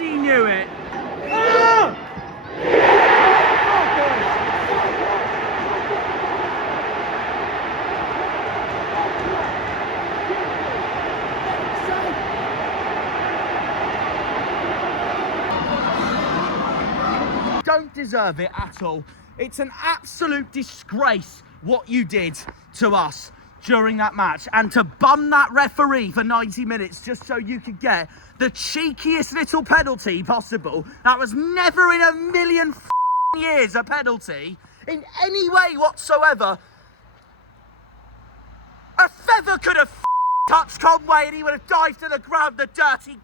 bloody knew it. Ah! Don't deserve it at all. It's an absolute disgrace what you did to us during that match, and to bum that referee for 90 minutes just so you could get the cheekiest little penalty possible. That was never in a million years a penalty in any way whatsoever. A feather could have touched Conway and he would have dived to the ground, the dirty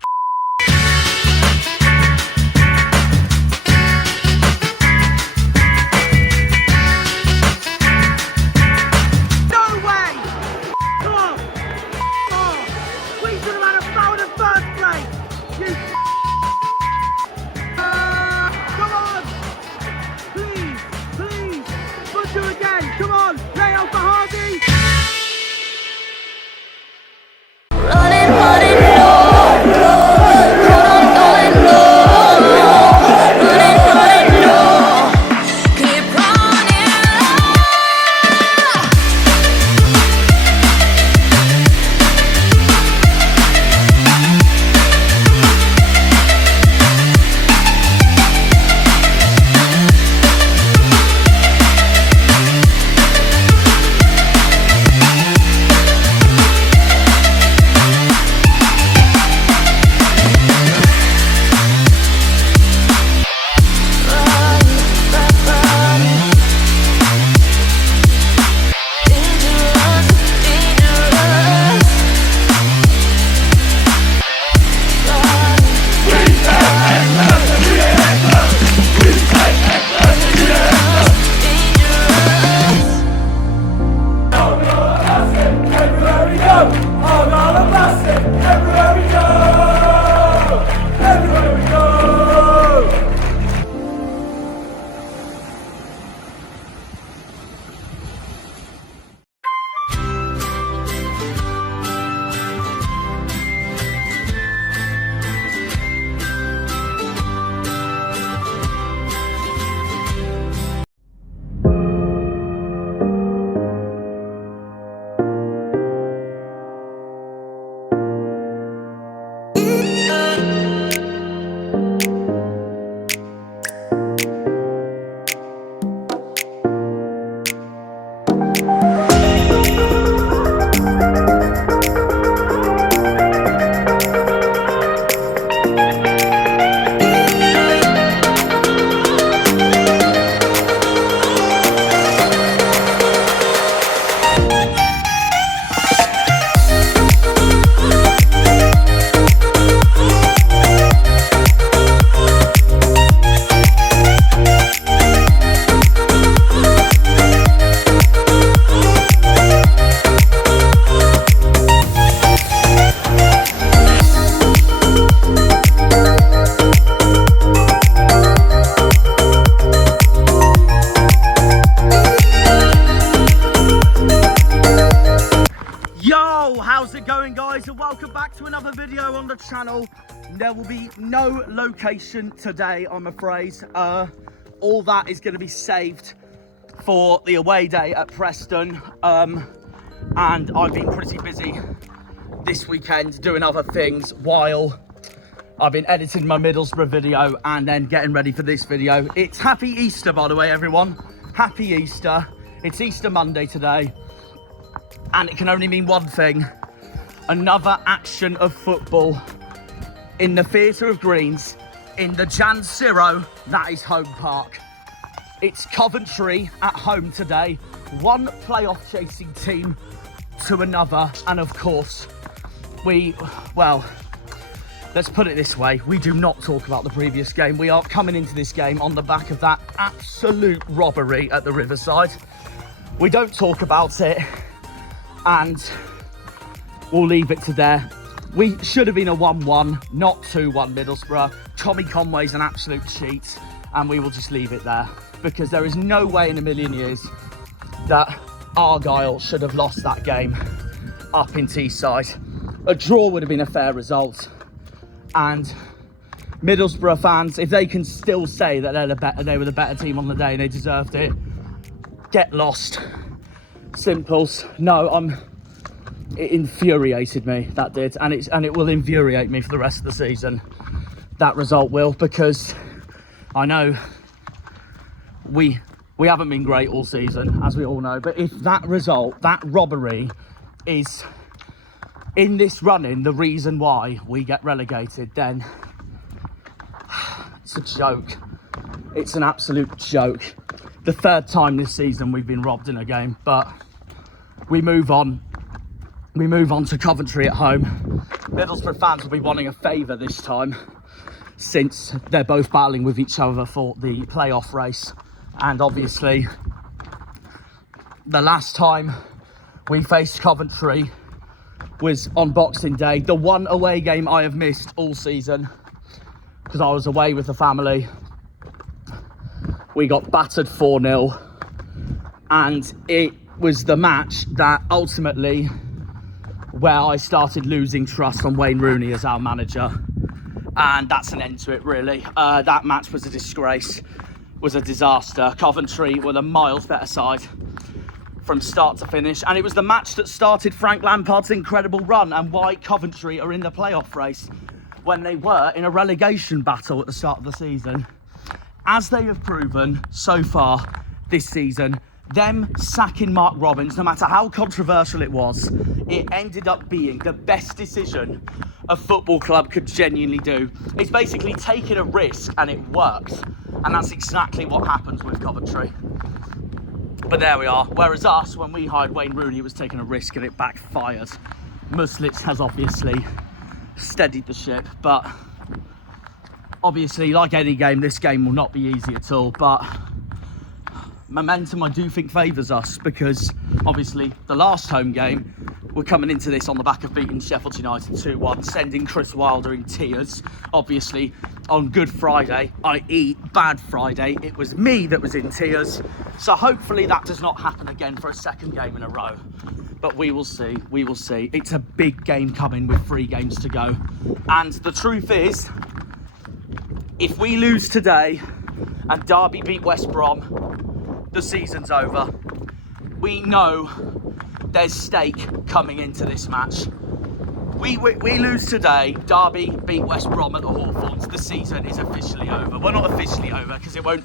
guys, and welcome back to another video on the channel. There will be no location today, I'm afraid. All that is going to be saved for the away day at Preston, and I've been pretty busy this weekend doing other things while I've been editing my Middlesbrough video and then getting ready for this video. It's Happy Easter, by the way, everyone. Happy Easter. It's Easter Monday today, and it can only mean one thing: another action of football in the Theatre of Greens, in the Jan Ciro, that is home park. It's Coventry at home today, one playoff chasing team to another, and of course, well, let's put it this way, we do not talk about the previous game. We are coming into this game on the back of that absolute robbery at the Riverside. We don't talk about it, and we'll leave it to there. We should have been a 1-1, not 2-1 Middlesbrough. Tommy Conway's an absolute cheat, and we will just leave it there, because there is no way in a million years that Argyle should have lost that game up in Teesside. A draw would have been a fair result, and Middlesbrough fans, if they can still say that they were the better team on the day and they deserved it, get lost. Simples. No, it infuriated me, that did, and it will infuriate me for the rest of the season. That result will, because I know we haven't been great all season, as we all know, but if that result, that robbery, is in this running the reason why we get relegated, then it's a joke. It's an absolute joke. The third time this season we've been robbed in a game, but we move on. We move on to Coventry at home. Middlesbrough fans will be wanting a favour this time, since they're both battling with each other for the playoff race. And obviously, the last time we faced Coventry was on Boxing Day, the one away game I have missed all season, because I was away with the family. We got battered 4-0, and it was the match that ultimately where I started losing trust on Wayne Rooney as our manager, and that's an end to it, really. That match was a disgrace, was a disaster. Coventry were the miles better side from start to finish, and it was the match that started Frank Lampard's incredible run and why Coventry are in the playoff race when they were in a relegation battle at the start of the season. As they have proven so far this season, them sacking Mark Robins, no matter how controversial it was, it ended up being the best decision a football club could genuinely do. It's basically taking a risk and it works, and that's exactly what happens with Coventry. But there we are. Whereas us, when we hired Wayne Rooney, it was taking a risk and it backfired. Muslitz has obviously steadied the ship, but obviously, like any game, this game will not be easy at all. But momentum, I do think, favours us, because obviously the last home game, we're coming into this on the back of beating Sheffield United 2-1, sending Chris Wilder in tears. Obviously, on Good Friday, i.e. Bad Friday, it was me that was in tears. So hopefully that does not happen again for a second game in a row. But we will see, we will see. It's a big game coming with 3 games to go. And the truth is, if we lose today and Derby beat West Brom, the season's over. We know there's stake coming into this match. We lose today, Derby beat West Brom at the Hawthorns, the season is officially over. Well, not officially over, because it won't.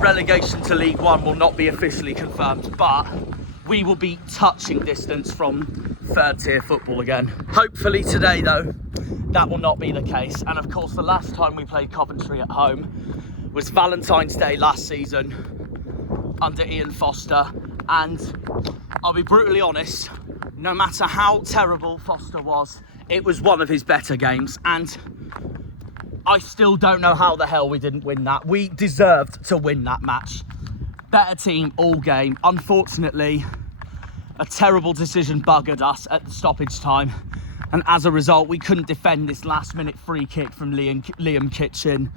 Relegation to League One will not be officially confirmed, but we will be touching distance from third tier football again. Hopefully today, though, that will not be the case. And of course, the last time we played Coventry at home was Valentine's Day last season under Ian Foster. And I'll be brutally honest, no matter how terrible Foster was, it was one of his better games. And I still don't know how the hell we didn't win that. We deserved to win that match. Better team all game. Unfortunately, a terrible decision buggered us at the stoppage time. And as a result, we couldn't defend this last-minute free kick from Liam Kitchen.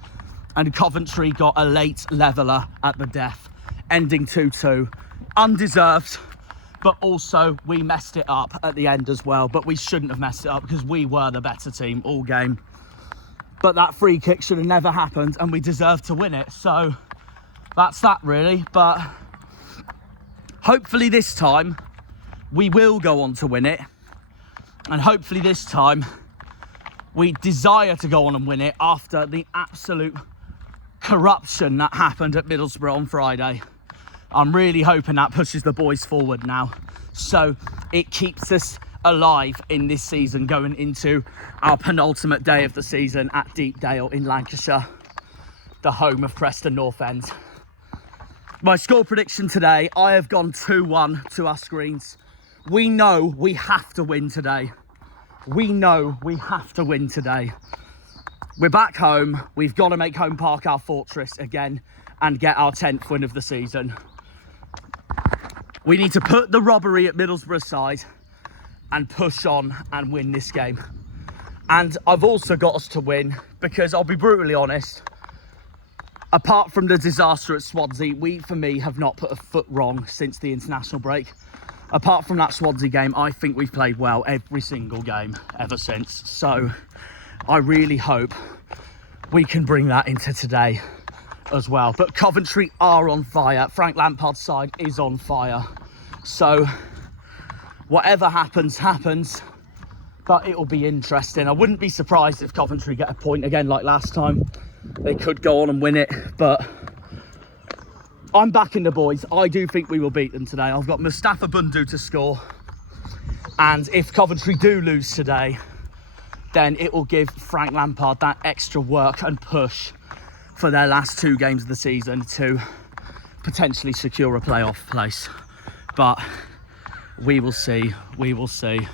And Coventry got a late leveller at the death, ending 2-2. Undeserved, but also we messed it up at the end as well. But we shouldn't have messed it up, because we were the better team all game. But that free kick should have never happened, and we deserved to win it. So that's that, really. But hopefully this time we will go on to win it. And hopefully this time we desire to go on and win it after the absolute corruption that happened at Middlesbrough on Friday. I'm really hoping that pushes the boys forward now, so it keeps us alive in this season, going into our penultimate day of the season at Deepdale in Lancashire, the home of Preston North End. My score prediction today, I have gone 2-1 to our screens. We know we have to win today. We know we have to win today. We're back home. We've got to make Home Park our fortress again and get our 10th win of the season. We need to put the robbery at Middlesbrough aside and push on and win this game. And I've also got us to win, because I'll be brutally honest, apart from the disaster at Swansea, we, for me, have not put a foot wrong since the international break. Apart from that Swansea game, I think we've played well every single game ever since. So I really hope we can bring that into today as well. But Coventry are on fire. Frank Lampard's side is on fire. So whatever happens, happens. But it'll be interesting. I wouldn't be surprised if Coventry get a point again like last time. They could go on and win it, but I'm backing the boys. I do think we will beat them today. I've got Mustafa Bundu to score. And if Coventry do lose today, then it will give Frank Lampard that extra work and push for their last 2 games of the season to potentially secure a playoff place. But we will see. We will see.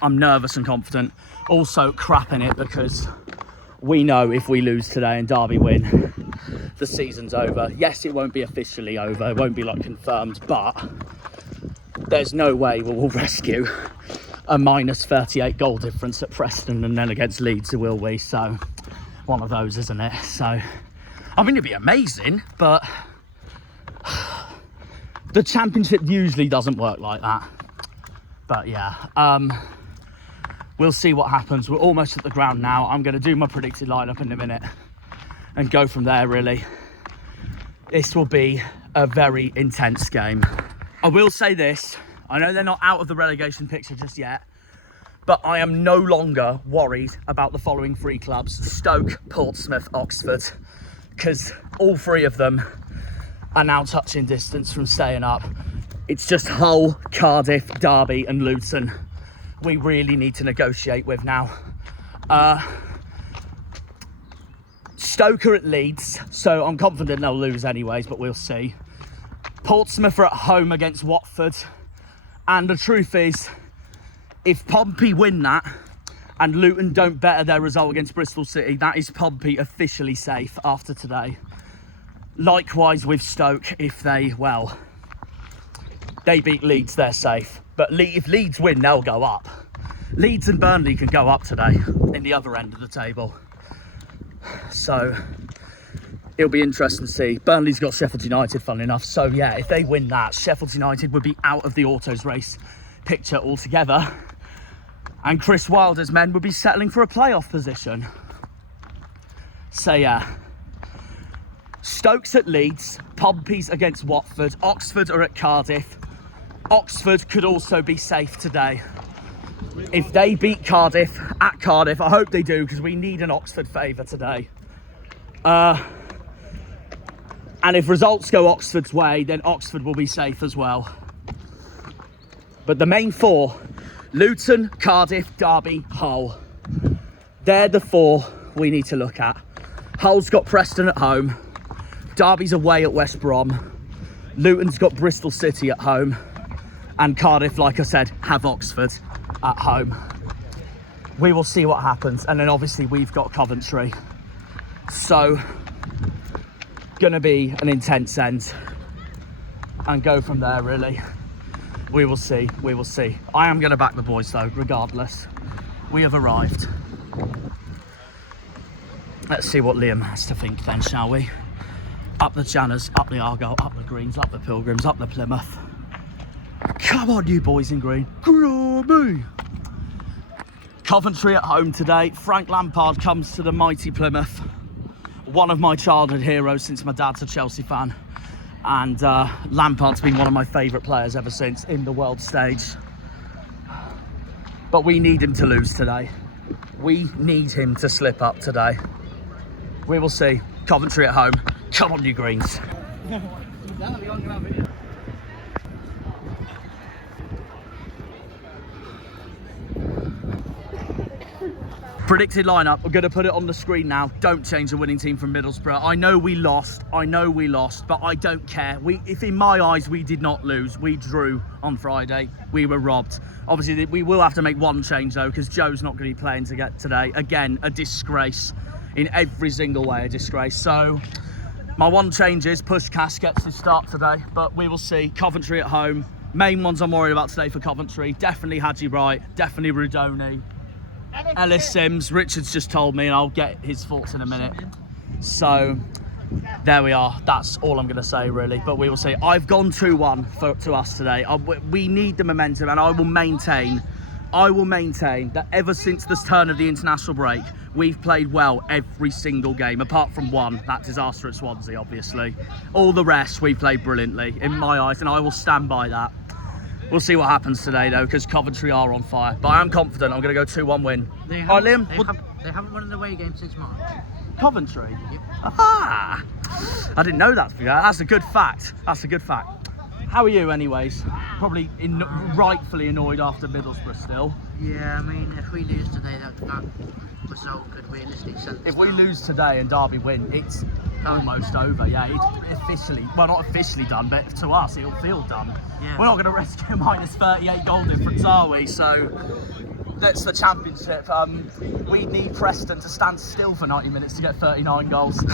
I'm nervous and confident. Also crap in it because we know if we lose today and Derby win, the season's over. Yes, it won't be officially over. It won't be like confirmed, but there's no way we will rescue a minus 38 goal difference at Preston and then against Leeds, will we? So one of those, isn't it? So I mean, it'd be amazing, but the Championship usually doesn't work like that. But yeah, we'll see what happens. We're almost at the ground now. I'm going to do my predicted lineup in a minute and go from there, really. This will be a very intense game. I will say this. I know they're not out of the relegation picture just yet, but I am no longer worried about the following 3 clubs: Stoke, Portsmouth, Oxford, because all 3 of them are now touching distance from staying up. It's just Hull, Cardiff, Derby and Luton we really need to negotiate with now. Stoke are at Leeds, so I'm confident they'll lose anyways, but we'll see. Portsmouth are at home against Watford, and the truth is, if Pompey win that and Luton don't better their result against Bristol City, that is Pompey officially safe after today. Likewise with Stoke, if they beat Leeds, they're safe. But if Leeds win, they'll go up. Leeds and Burnley can go up today in the other end of the table. So it'll be interesting to see. Burnley's got Sheffield United, funnily enough. So yeah, if they win that, Sheffield United would be out of the autos race picture altogether. And Chris Wilder's men would be settling for a playoff position. So yeah. Stoke's at Leeds, Pompey's against Watford, Oxford are at Cardiff. Oxford could also be safe today. If they beat Cardiff at Cardiff, I hope they do, because we need an Oxford favour today. And if results go Oxford's way, then Oxford will be safe as well. But the main 4, Luton, Cardiff, Derby, Hull. They're the 4 we need to look at. Hull's got Preston at home. Derby's away at West Brom. Luton's got Bristol City at home. And Cardiff, like I said, have Oxford at home. We will see what happens. And then obviously we've got Coventry. So, gonna be an intense end. And go from there, really. We will see, we will see. I am gonna back the boys though, regardless. We have arrived. Let's see what Liam has to think then, shall we? Up the Janners, up the Argyle, up the Greens, up the Pilgrims, up the Plymouth. Come on, you boys in green. Good on me. Coventry at home today. Frank Lampard comes to the mighty Plymouth. One of my childhood heroes since my dad's a Chelsea fan. And Lampard's been one of my favourite players ever since in the world stage. But we need him to lose today. We need him to slip up today. We will see. Coventry at home. Come on, you Greens. Predicted lineup, we're going to put it on the screen now. Don't change the winning team from Middlesbrough. I know we lost, but I don't care. If in my eyes we did not lose, we drew on Friday, we were robbed. Obviously we will have to make one change though, because Joe's not going to be playing today. Again, a disgrace. In every single way, a disgrace. So my one change is Pushkash gets his start today, but we will see. Coventry at home. Main ones I'm worried about today for Coventry, definitely Hadji Wright, definitely Rudoni. Ellis Sims, Richard's just told me, and I'll get his thoughts in a minute. So there we are. That's all I'm going to say, really. But we will see. I've gone 2-1 to us today. We need the momentum, and I will maintain I will maintain that ever since the turn of the international break, we've played well every single game, apart from one, that disaster at Swansea, obviously. All the rest, we played brilliantly, in my eyes, and I will stand by that. We'll see what happens today, though, because Coventry are on fire. But I am confident I'm going to go 2-1 win. All right, Liam? They haven't won an away game since March. Coventry? Yep. Aha! I didn't know that, to be fair. That's a good fact. That's a good fact. How are you, anyways? Probably rightfully annoyed after Middlesbrough still. Yeah, I mean, if we lose today, that result could realistically send us If we down. lose today and Derby win, it's almost over. Yeah, it's officially, well, not officially done, but to us, it'll feel done. Yeah. We're not going to risk a minus 38 goal difference, are we? So that's the championship. We need Preston to stand still for 90 minutes to get 39 goals.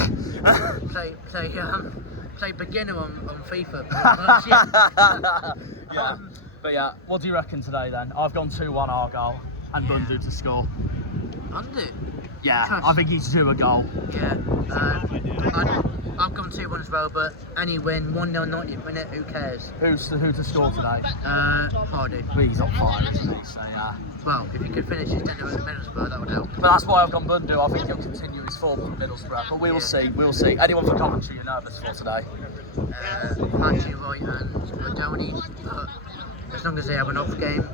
Play beginner on FIFA. Yeah. But yeah, what do you reckon today then? I've gone 2-1 Argyle and Bundu to score. Bundu? Yeah, I think he's due a goal. Yeah. I've gone 2-1 as well, but any win, 1-0 90th minute, who cares? Who to score today? Hardy. He's on fire, isn't he? So yeah. Well, if he could finish his tenure at Middlesbrough, that would help. But that's why I've gone Bundu. I think he'll continue his form from Middlesbrough. But we will see. We'll see. Anyone for Coventry you're nervous for today? Actually, right, and Odoni, but as long as they have an off game,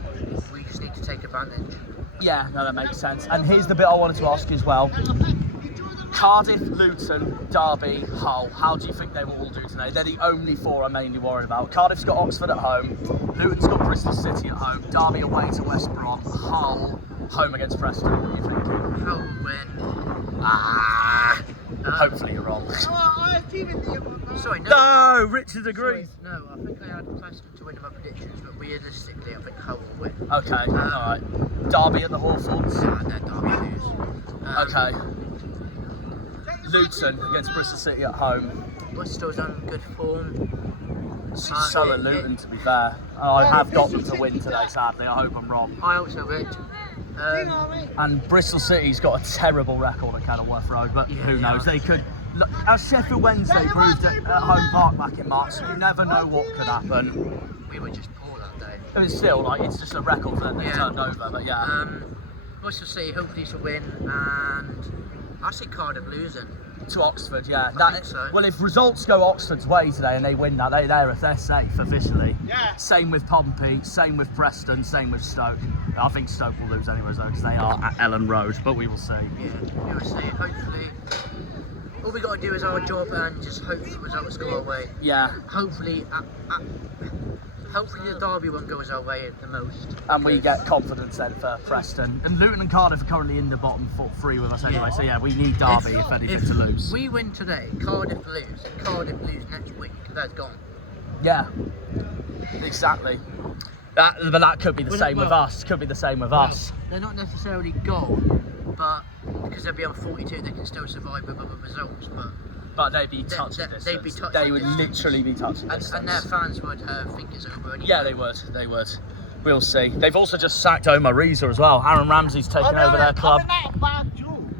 we just need to take advantage. Yeah, no, that makes sense. And here's the bit I wanted to ask you as well. Cardiff, Luton, Derby, Hull. How do you think they will all do today? They're the only four I'm mainly worried about. Cardiff's got Oxford at home, Luton's got Bristol City at home, Derby away to West Brom, Hull home against Preston. What are you thinking? Hull win. Hopefully you're wrong. Sorry, no. No, Richard agrees. Sorry, no, I think I had Preston to win in my predictions, but realistically, I think Hull will win. Okay, alright. Derby at the Hawthorns. Yeah, no, Derby lose. Okay. Luton against Bristol City at home. Bristol's on good form. So are Luton, to be fair. I have got them to win today, sadly. I hope I'm wrong. I also Rich. And Bristol City's got a terrible record at Kenilworth Road, but who knows? They could. Look, as Sheffield Wednesday proved at Home Park back in March, you never know what could happen. We were just poor that day. But it's still, like, it's just a record that they've turned over, but yeah. Bristol City, hopefully it's a win, and I see Cardiff losing. To Oxford, yeah. I think so. Well, if results go Oxford's way today and they win that, they're safe officially. Yeah. Same with Pompey, same with Preston, same with Stoke. I think Stoke will lose anyway though, because they are at Ellen Road, but we will see. Yeah, we will see. Hopefully, all we got to do is our job and just hope the results go our way. Yeah. Hopefully, hopefully the Derby one goes our way at the most. And we get confidence then for Preston. And Luton and Cardiff are currently in the bottom three with us anyway. So yeah, we need Derby if anything to lose. We win today, Cardiff lose next week, that's gone. Yeah, exactly. But that could be the same with us. Could be the same with us. They're not necessarily gone, but because they'll be on 42, they can still survive with other results. But they'd be touching distance. They'd be touching They would distance. literally be touching distance. And their fans would think it's over anyway. Yeah, they would. They would. We'll see. They've also just sacked Omar Reza as well. Aaron Ramsey's taken over their club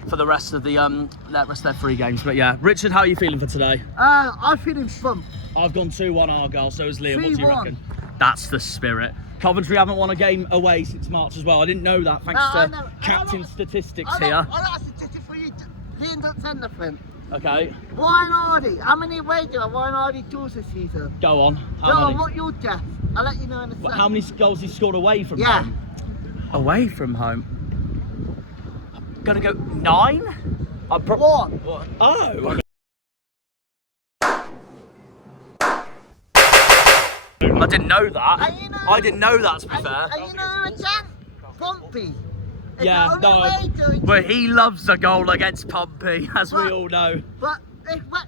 for the rest of the rest of their 3 games. But yeah, Richard, how are you feeling for today? I'm feeling fun. I've gone 2-1 Argyle. So is Liam. What do you 3-1. reckon? That's the spirit. Coventry haven't won a game away since March as well. I didn't know that. Thanks to Captain Statistics here. I got a statistic for you. Liam don't say nothing. Okay. Wine Hardy, how many away do Wine Hardy do this season? Go on. Go on, what your guess? I'll let you know in a second. How many goals he scored away from home? Away from home? I'm gonna go 9? What? Oh! I didn't know that. I didn't know that, to be fair. And you know who again? Pompey. Yeah, no. But he loves a goal against Pompey, as we all know. But if Wine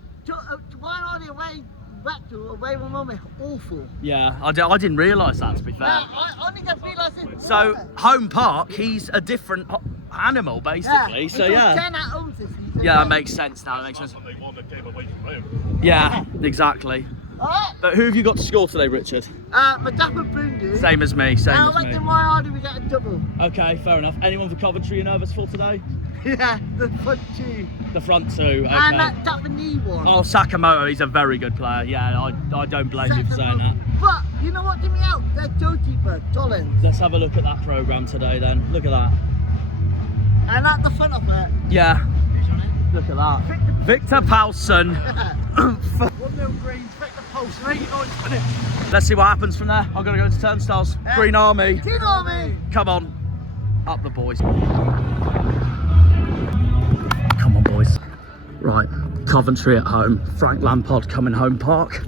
Hardy away from home is awful. Yeah, I didn't realise that, to be fair. I only just realised it. So, Home Park, he's a different animal, basically. So, yeah. 10 at home this season. Yeah, that makes sense now. That makes sense. They won the game away from home. Yeah, exactly. Alright. But who have you got to score today, Richard? Madappa Bundu. Same as me, same I as like me. the Wine Hardy we get a double. Okay, fair enough. Anyone for Coventry you're nervous for today? Yeah, the front two. The front two, okay. And that Japanese one. Oh, Sakamoto, he's a very good player. Yeah, I don't blame you for saying that. But you know what did me out? Their goalkeeper, Dollins. Let's have a look at that programme today then. Look at that. And at the front of it. Yeah. Look at that. Victor Paulson. 1-0 Greens, Victor Paulson, 89 minutes. Let's see what happens from there. I've got to go into turnstiles. Green Army. Green Army. Come on. Up the boys. Come on, boys. Right. Coventry at home. Frank Lampard coming home park.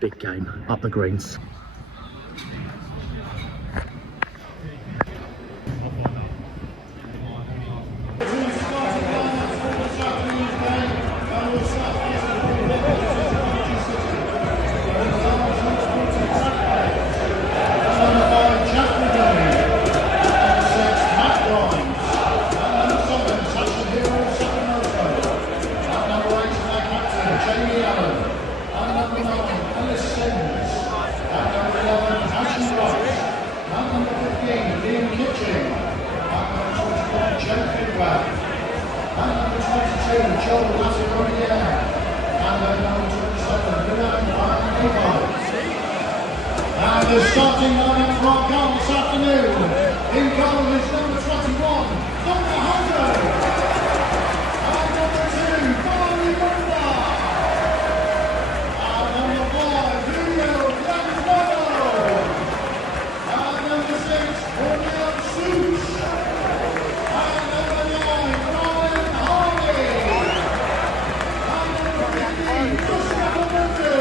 Big game. Up the greens. And the starting lineup for Argyle this afternoon. In goal is number 21, Bundu. And number 2, Bundu. And number 5, and number 6, William Suits. And number 9, Ryan Hardy. And number 15, Christopher Bundu.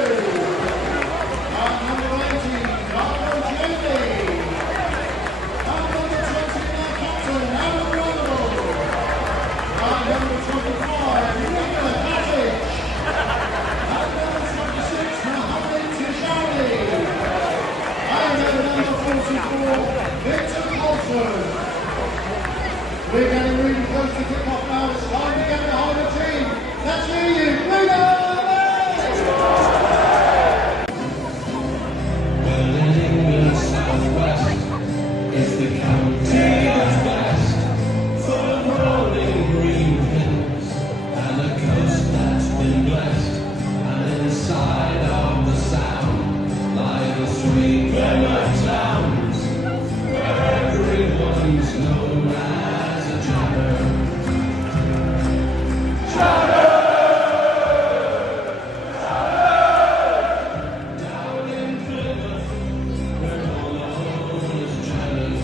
And number 18, Cornish Janner. And number 20, their captain, Alan Runnell. And number 25, Nicola Patrick. And number 26, Mohammed Tijani. And number 44, Victor Paulson. We're getting really close to kick-off now. It's time to get behind the team. Let's hear you, Bruno! It's the county that's best, full of rolling green hills and a coast that's been blessed. And inside of the sound lie the sweet Plymouth towns, where everyone's known as a Janner. Down in Plymouth, we're all known as Janners.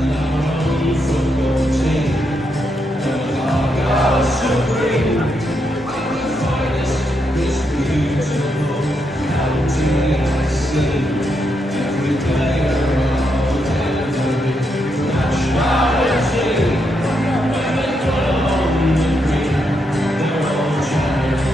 And our own football team, Plymouth Argyle supreme. The finest, this beautiful county has seen. Every player of every nationality, when they put on the green, they're all Janners.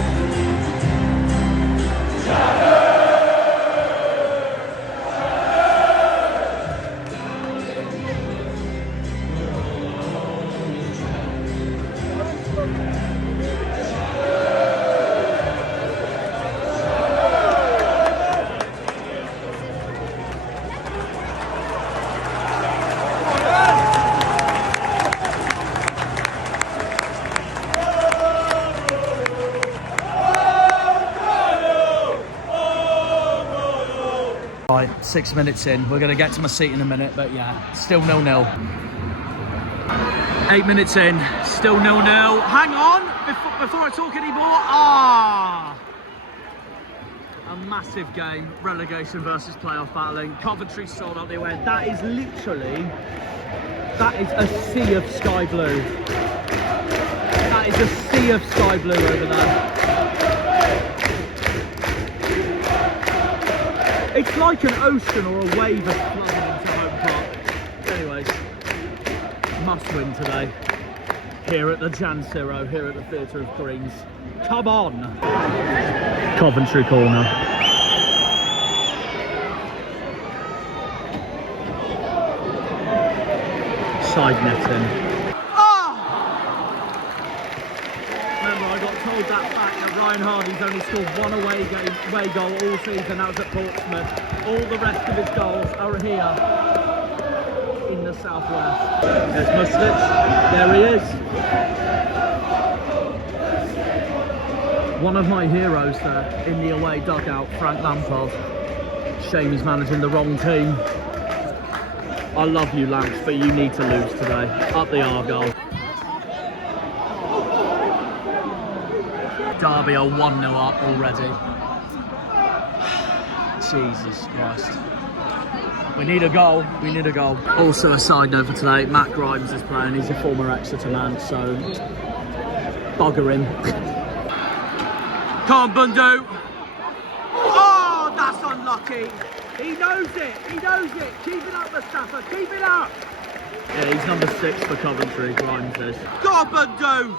Right, 6 minutes in. We're going to get to my seat in a minute, but yeah, still 0-0. 8 minutes in, still 0-0. Hang on, before I talk anymore. A massive game, relegation versus playoff battling. Coventry sold out the away. That is literally, that is a sea of sky blue. That is a sea of sky blue over there. It's like an ocean or a wave has flooded into home park. Anyways, must win today. Here at the Jan Zero, here at the Theatre of Greens. Come on! Coventry corner. Side netting. Remember, I got told that fact that Ryan Hardy's only scored one away goal all season. That was at Portsmouth. All the rest of his goals are here in the southwest. There's Mustic. There he is. One of my heroes there in the away dugout, Frank Lampard. Shame he's managing the wrong team. I love you, Lamps, but you need to lose today. Up the Argyle. Derby are 1-0 up already. Jesus Christ. We need a goal. We need a goal. Also, a side note for today, Matt Grimes is playing. He's a former Exeter man, so bugger him. Come on, Bundu. Oh, that's unlucky. He knows it. He knows it. Keep it up, Mustafa. Keep it up. Yeah, he's number 6 for Coventry, Grimes is. Go on, Bundu.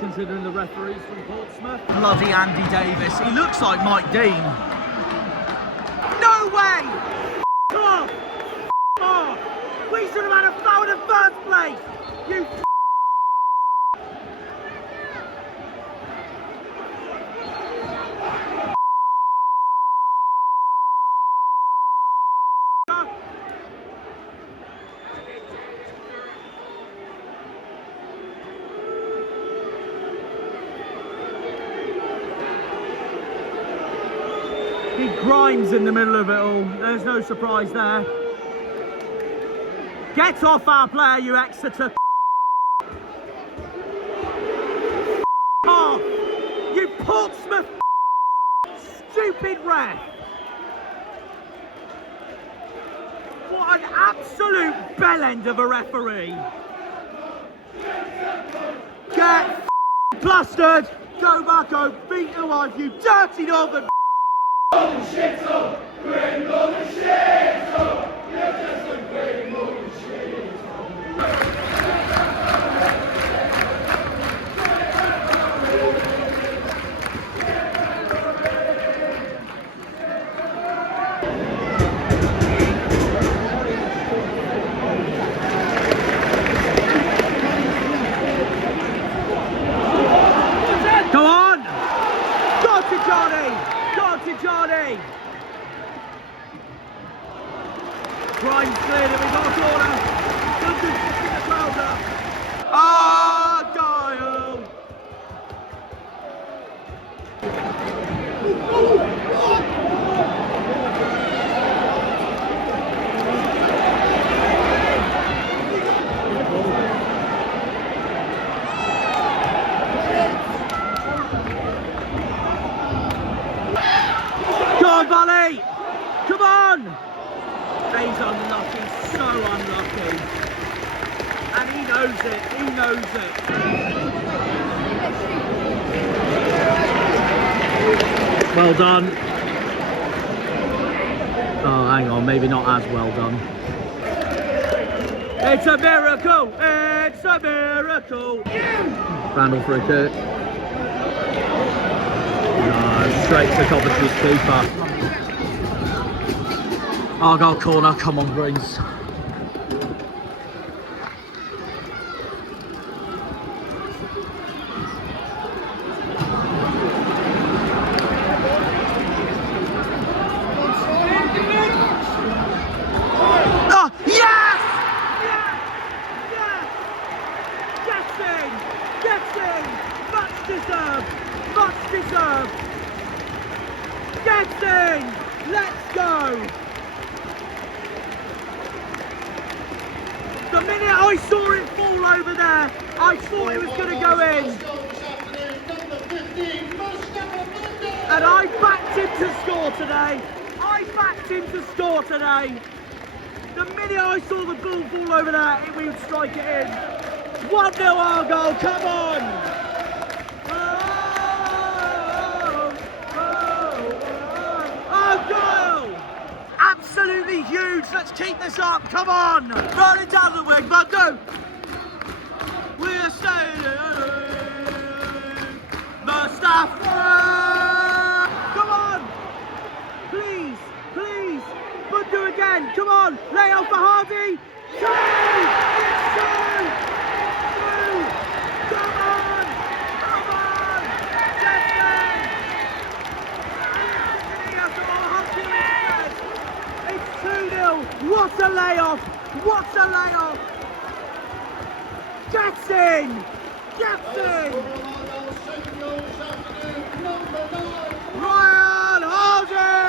Considering the referees from Portsmouth. Bloody Andy Davis. He looks like Mike Dean. No way! Off! Off! We should have had a foul in the first place! You Grimes in the middle of it all. There's no surprise there. Get off our player, you Exeter. Off, you Portsmouth stupid ref. What an absolute bellend of a referee. Get plastered. Go back home. Beat your wife, you dirty northern. Come on! Go to Johnny! Go to Johnny! Grimes cleared it, we got a corner. Bundu's picking the crowd up. Ah, Dial! Come on, Bunny! Come on! He's unlucky, so unlucky. And he knows it, he knows it. Well done. Oh, hang on, maybe not as well done. It's a miracle, it's a miracle. Vandal for a kick. No, straight to Coventry's keeper. Argyle corner, come on Greens. Oh, yes! Yes! Yes! Get in! Get in! Much deserved! Much deserved! Get in! Let's go! The minute I saw it fall over there, I thought it was going to go in. And I backed him to score today. I backed him to score today. The minute I saw the ball fall over there, we would strike it in. 1-0 Argyle, come on! Argyle! Absolutely huge, let's keep this up, come on! Running down the wing, Bundu! We're sailing, Mustafa! Come on! Please, please! Bundu again, come on! Lay out for Hardy! Two! It's two! Come on! What's the layoff? Gets in! Gets in! Ryan Harding!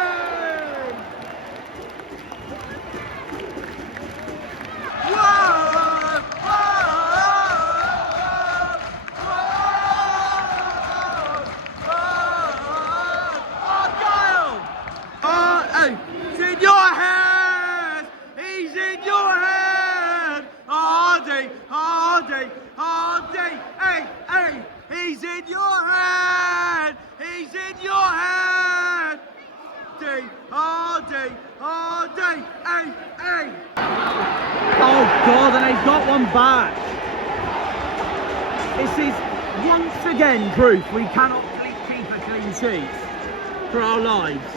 It's in your head! He's in your head! Hardy, Hardy, Hardy! Hey, hey! He's in your head! He's in your head! Hardy, Hardy, hey, hey! Oh God, and they've got one back. This is once again proof we cannot keep a clean sheet for our lives.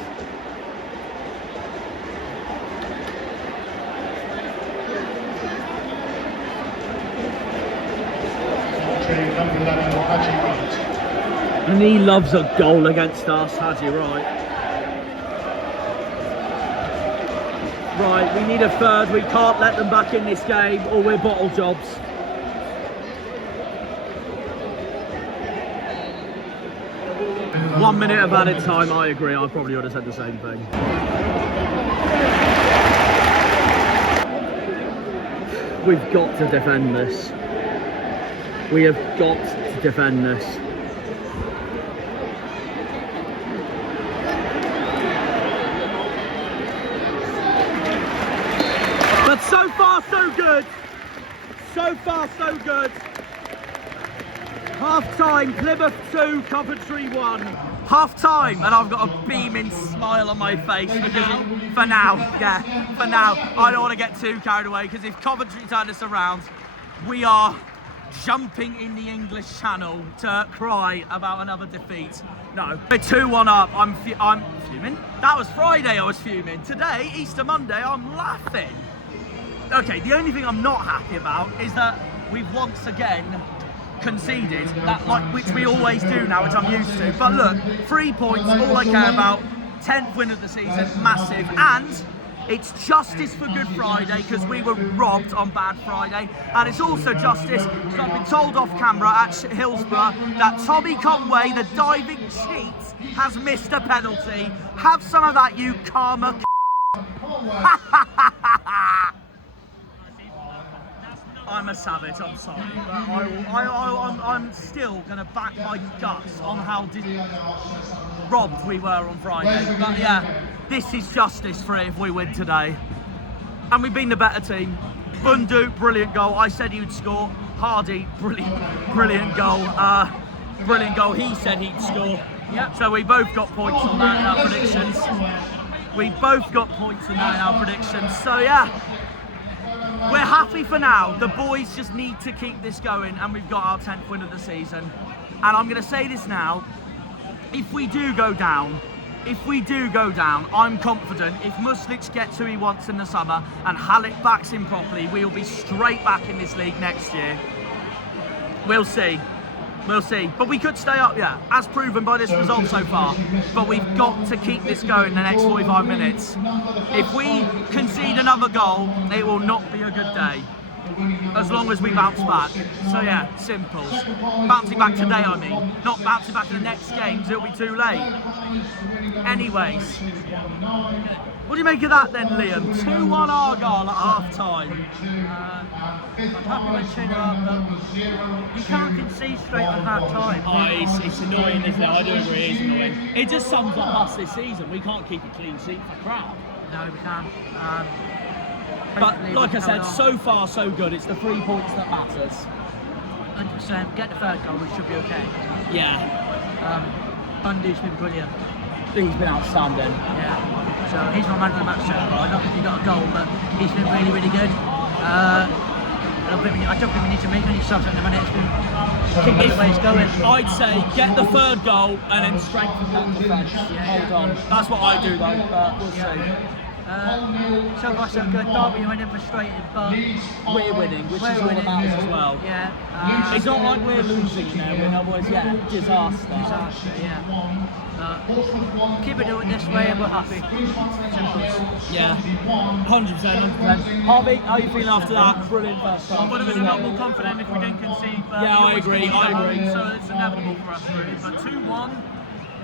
And he loves a goal against us, Haji, right? Right, we need a third. We can't let them back in this game or we're bottle jobs. One minute of added time, I agree. I probably would have said the same thing. We've got to defend this. We have got to defend this. But so far, so good. So far, so good. Half time, Plymouth 2, Coventry 1. Half time, and I've got a beaming smile on my face because for now, I don't want to get too carried away because if Coventry turn this around, we are jumping in the English Channel to cry about another defeat. No, we're 2-1 up. I'm fuming. That was Friday I was fuming. Today, Easter Monday, I'm laughing. Okay, the only thing I'm not happy about is that we've once again conceded, that which we always do now, which I'm used to. But look, 3 points, all I care about. 10th win of the season, massive. And it's justice for Good Friday because we were robbed on Bad Friday. And it's also justice because I've been told off camera at Hillsborough that Tommy Conway, the diving cheat, has missed a penalty. Have some of that, you karma. I'm a savage, I'm sorry, but I'm still going to back my guts on how robbed we were on Friday. But yeah, this is justice for it if we win today. And we've been the better team. Bundu, brilliant goal. I said he would score. Hardy, brilliant goal. Brilliant goal. He said he'd score. Yep. So we both got points on that in our predictions. We both got points on that in our predictions. So yeah. We're happy for now. The boys just need to keep this going and we've got our 10th win of the season. And I'm going to say this now. If we do go down, I'm confident if Muslic gets who he wants in the summer and Halff backs him properly, we will be straight back in this league next year. We'll see. We'll see. But we could stay up, yeah, as proven by this result so far. But we've got to keep this going the next 45 minutes. If we concede another goal, it will not be a good day. As long as we bounce back. So yeah, simple. Bouncing back today, I mean. Not bouncing back to the next game, because it'll be too late. Anyways. What do you make of that then, Liam? 2-1 Argyle at half time. I'm happy with 2-0, but you can't concede straight on half time. Oh, it's annoying, isn't it? I do agree, it's annoying. It just sums up us this season. We can't keep a clean sheet for crap. No, we can't. But like I said, so far so good. It's the 3 points that matters. 100%. Get the third goal, we should be okay. Yeah. Bundu's been brilliant. He's been outstanding. Yeah. So he's my man of the match so far. Not because he got a goal, but he's been really, really good. I don't think we need to make any subs at the minute. It's been keeping the way it's going. I'd say get the third goal and then strengthen that defence. Yeah, Hold on. That's what I do though, but we'll see. So far so good. Derby winning frustrated, but We're winning, which we're is all winning. about as well. Yeah. It's not like we're losing now, in other words, yeah, disaster. Disaster, yeah. Keep it doing this way and we're happy. Simple. Yeah, 100%. Harvey, how are you feeling after that? Brilliant first half. Would have been a lot more confident if we didn't concede. But Yeah, we I always agree, concede I at home, agree. So it's inevitable for us, really. But 2-1,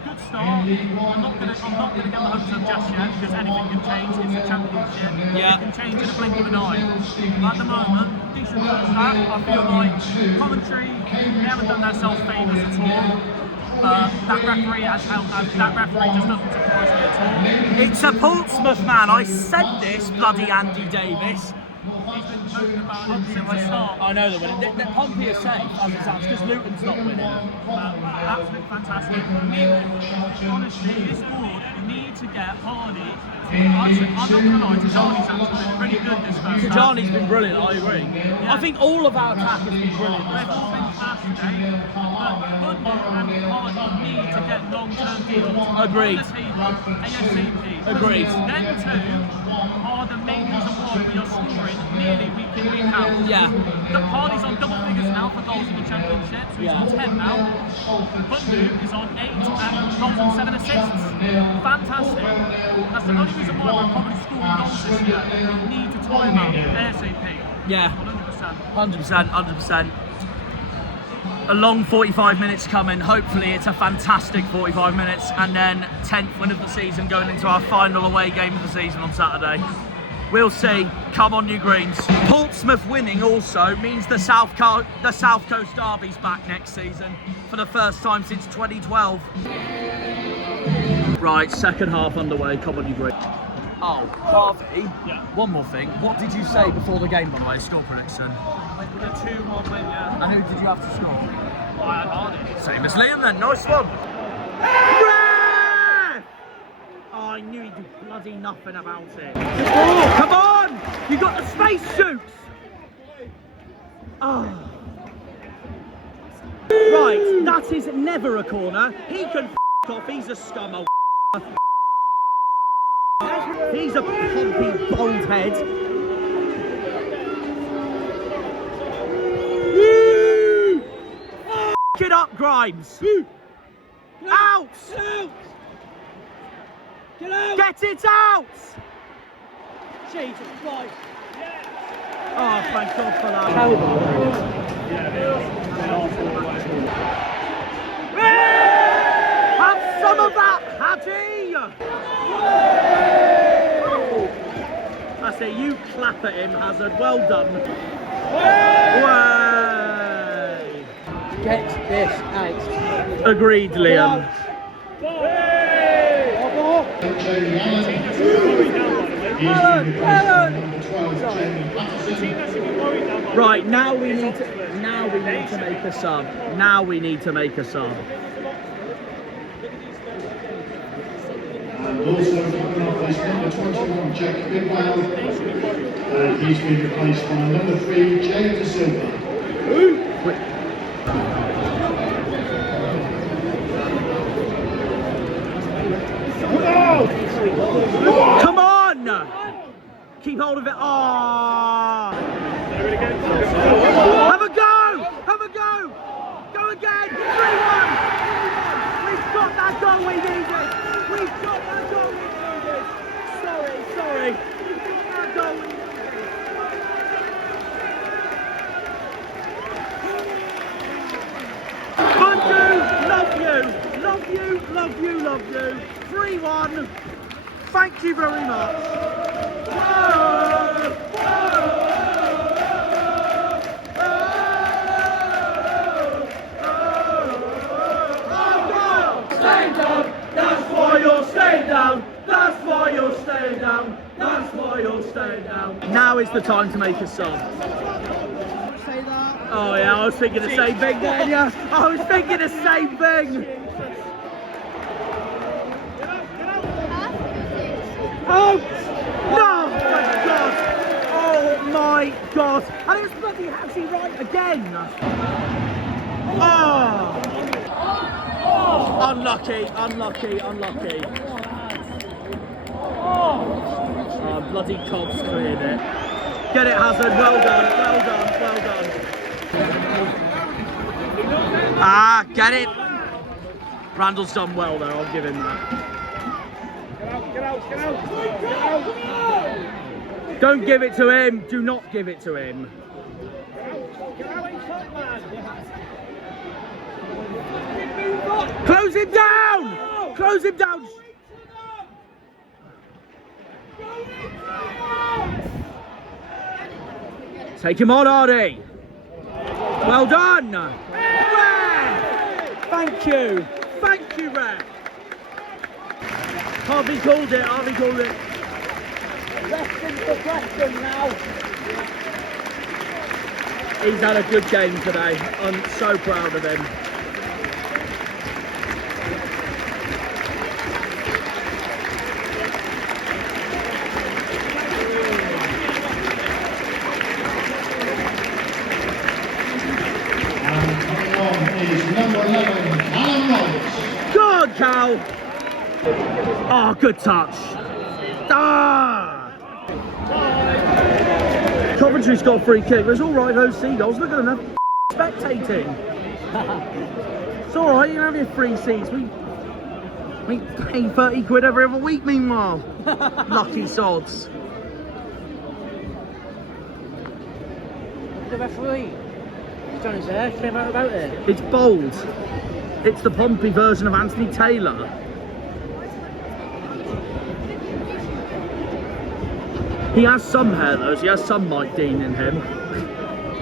good start. I'm not going to get the hopes up just yet because anything can change. It's a championship. Yeah. It can change in a blink of an eye. At the moment, decent first half. I feel like Coventry, they haven't done themselves favours at all. That referee has helped. That referee just doesn't surprise me at all. It's a Portsmouth man, I said this, bloody Andy Davis. He's been talking about it since the start. I know they're winning. They're Pompey are safe, as it sounds, because Luton's not winning. Absolutely fantastic. Honestly, this board need to get Hardy. I'm not going to lie, Tijani's actually been pretty good this first half. Tijani's been brilliant, I agree. I think all of our attack has been brilliant this They've all first been half. fast today, but Bundu and Hardy need to get long-term deals. Agreed. On the table, ASAP. Agreed. Them two are the main reason why we are scoring nearly week in, week out. Yeah. The Hardy's on double figures now for goals in the championship, so he's on 10 now. Bundu is on 8 and goals and 7 assists. Fantastic. That's the only reason why we're probably scoring goals this year. We need to tie him out ASAP. Yeah. 100%. 100%. A long 45 minutes coming. Hopefully it's a fantastic 45 minutes, and then 10th win of the season going into our final away game of the season on Saturday. We'll see. Come on, New Greens. Portsmouth winning also means the South Coast Derby's back next season for the first time since 2012. Right, second half underway. Come on, New Greens. Oh, Harvey. Yeah. One more thing. What did you say before the game, by the way? Score prediction. With a 2-1 win, yeah. And who did you have to score? I had Hardy. Same as Liam then. Nice one. Ref! Oh, I knew he'd do bloody nothing about it. Oh, come on! You got the space suits. Oh. Right, that is never a corner. He can f off. He's a scum. He's a pompy bald head. Woo! F it up, Grimes. Out! Get out! Get it out! Jesus Christ. Oh, thank God for that. Have some of that, Paddy! I say you clap at him, Hazard. Well done. Way. Get this out. Agreed, Liam. Right, now we need to make a sub. Now we need to make a sub. And also kicking off is number 21, Jack Bidwell, and he's been replaced by number 3, Jay De Silva. Come on! Keep hold of it. Oh! Have a go! Have a go! Go again! 3-1! We've got that goal we needed! We've got that goal we needed! Sorry. We've got that goal we needed! Bundu, love you! 3-1! Thank you very much! Stay down, that's why you'll stay down. That's why you'll stay down. That's why you'll stay down. Now is the time to make a sub. Say that. Oh yeah, I was thinking the same thing then, yeah. I was thinking the same thing. Oh! No! My God! Oh my God! And it was bloody actually right again! Oh! Unlucky. bloody Cobs cleared it. Get it, Hazard. Well done, well done, well done. Ah, get it. Randall's done well though, I'll give him that. Get out, get out, get out, get out. Don't give it to him. Do not give it to him. Close him down! Close him down! Take him on, Ardy. Well done. Thank you. Thank you, Ref. Harvey called it. Harvey called it. Resting for Preston now. He's had a good game today. I'm so proud of him. Good, Cal. Oh, good touch. Ah! Coventry's got a free kick. It's all right, those seagulls. Look at them, they're spectating. It's all right, you can have your free seats. We pay 30 quid every other week, meanwhile. Lucky sods. The referee. He's done his hair. Came out about it. It's bold. It's the Pompey version of Anthony Taylor. He has some hair though, so he has some Mike Dean in him.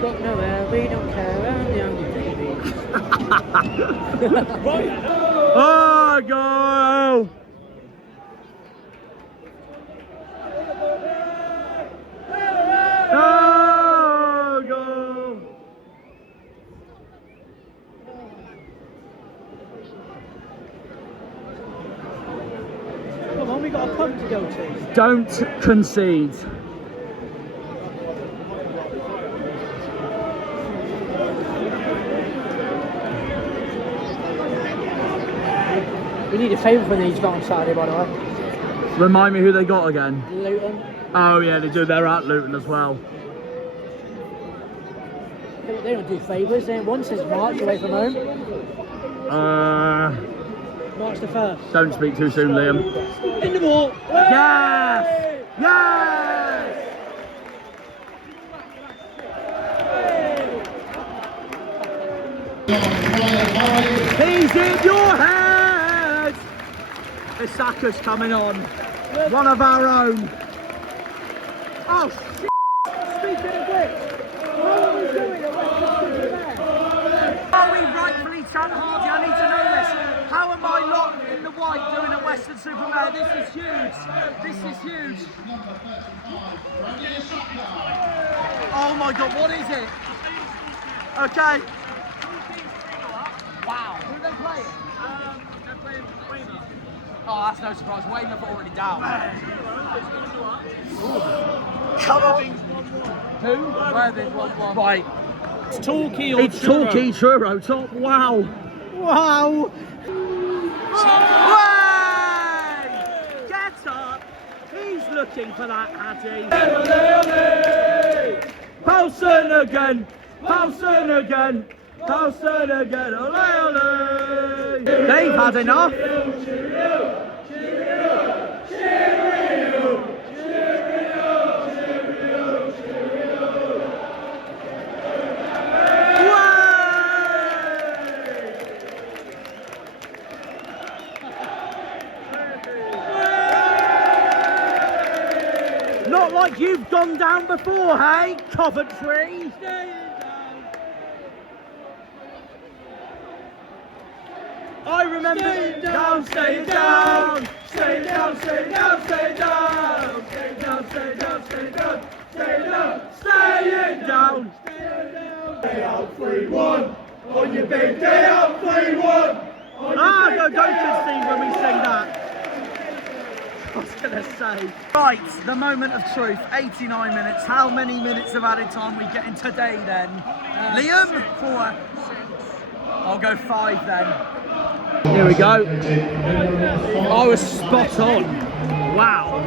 Got no hair, we don't care, I'm the only baby. Oh, go! Oh, go! Come on, we got a pub to go to. Don't concede. We need a favour from these on Saturday, by the way. Remind me who they got again. Luton. Oh yeah, they do. They're at Luton as well. They don't do favours. They one since March away from home. March the 1st. Don't speak too soon, Liam. In the ball. Yes! Yes! He's in your head! Isaka's coming on. One of our own. Oh, shit! Speaking of which, how are we doing at Western Are we rightfully Chan Hardy? I need to know this. How am I not in the white doing at Western Supermare? This is huge. This is huge. Oh my God, what is it? Okay. Wow. Who are they playing? They're playing Weymouth. Oh, that's no surprise. Weymouth are already down. Come on. Who? Where they 1-1. Right. It's Torquay or It's Torquay, Truro, top. Wow. Wow. Way! Get up. He's looking for that, Hattie. Paulson again. Paulson again. Paulson again. Ole, ole. They've had enough. Not like you've gone down before, hey, Coventry? I remember. Stay down, stay down, stay down, stay down, stay down, stay down, stay down, stay down, stay down, stay down, stay out 3-1 on your big day out 3-1. Ah, no, don't concede when we sing that. I was gonna say. Right, the moment of truth, 89 minutes. How many minutes of added time we getting today then? Liam? 4. I'll go 5 then. Here we go. I was spot on. Wow.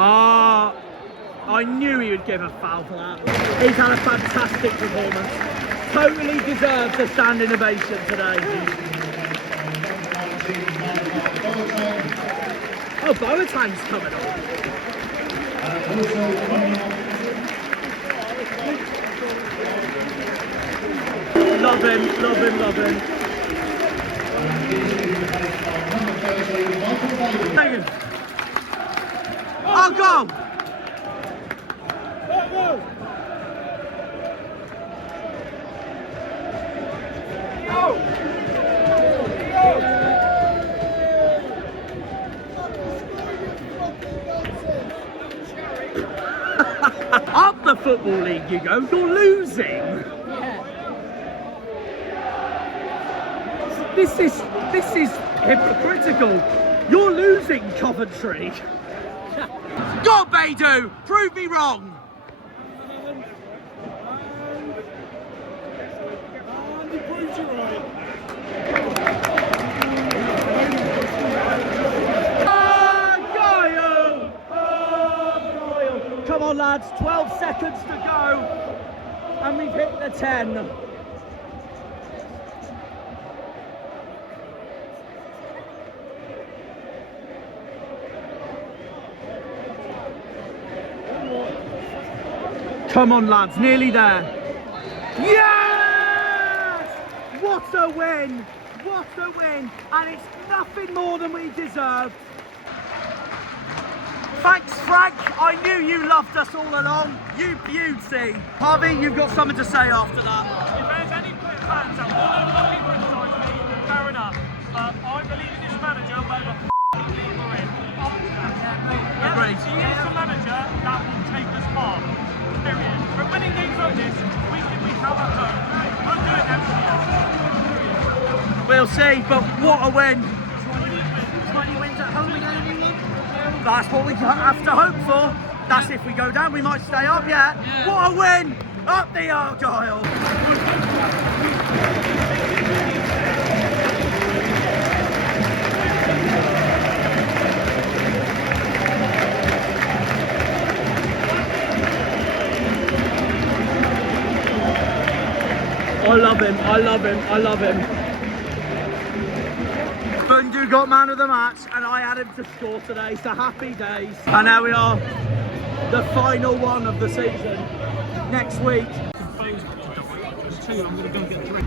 Ah, I knew he would give a foul for that. He's had a fantastic performance. Totally deserves a standing ovation today. Oh, Boateng's coming on. Love him, love him, love him. Thank you. Oh, go! Up the Football League you go, you're losing. This is hypocritical. You're losing, Coventry. Go, Bundu! Prove me wrong. And he proves you right. Come on, lads, 12 seconds to go, and we've hit the 10. Come on, lads, nearly there. Yes! What a win! What a win! And it's nothing more than we deserve. Thanks, Frank. I knew you loved us all along. You beauty. Harvey, you've got something to say after that. If there's any fans that want to fucking criticise me, fair enough. But I believe in this manager, whatever league we're in. Agreed. He is the manager that will take us far. Period. From winning games like this, week in, week out at home. We'll do it next year. We'll see, but what a win. 20 wins at home again in England. That's what we have to hope for. That's if we go down, we might stay up, yeah. What a win! Up the Argyle! I love him, I love him, I love him. Bundu got man of the match, and I had him to score today, so happy days. And now we are, the final one of the season, next week.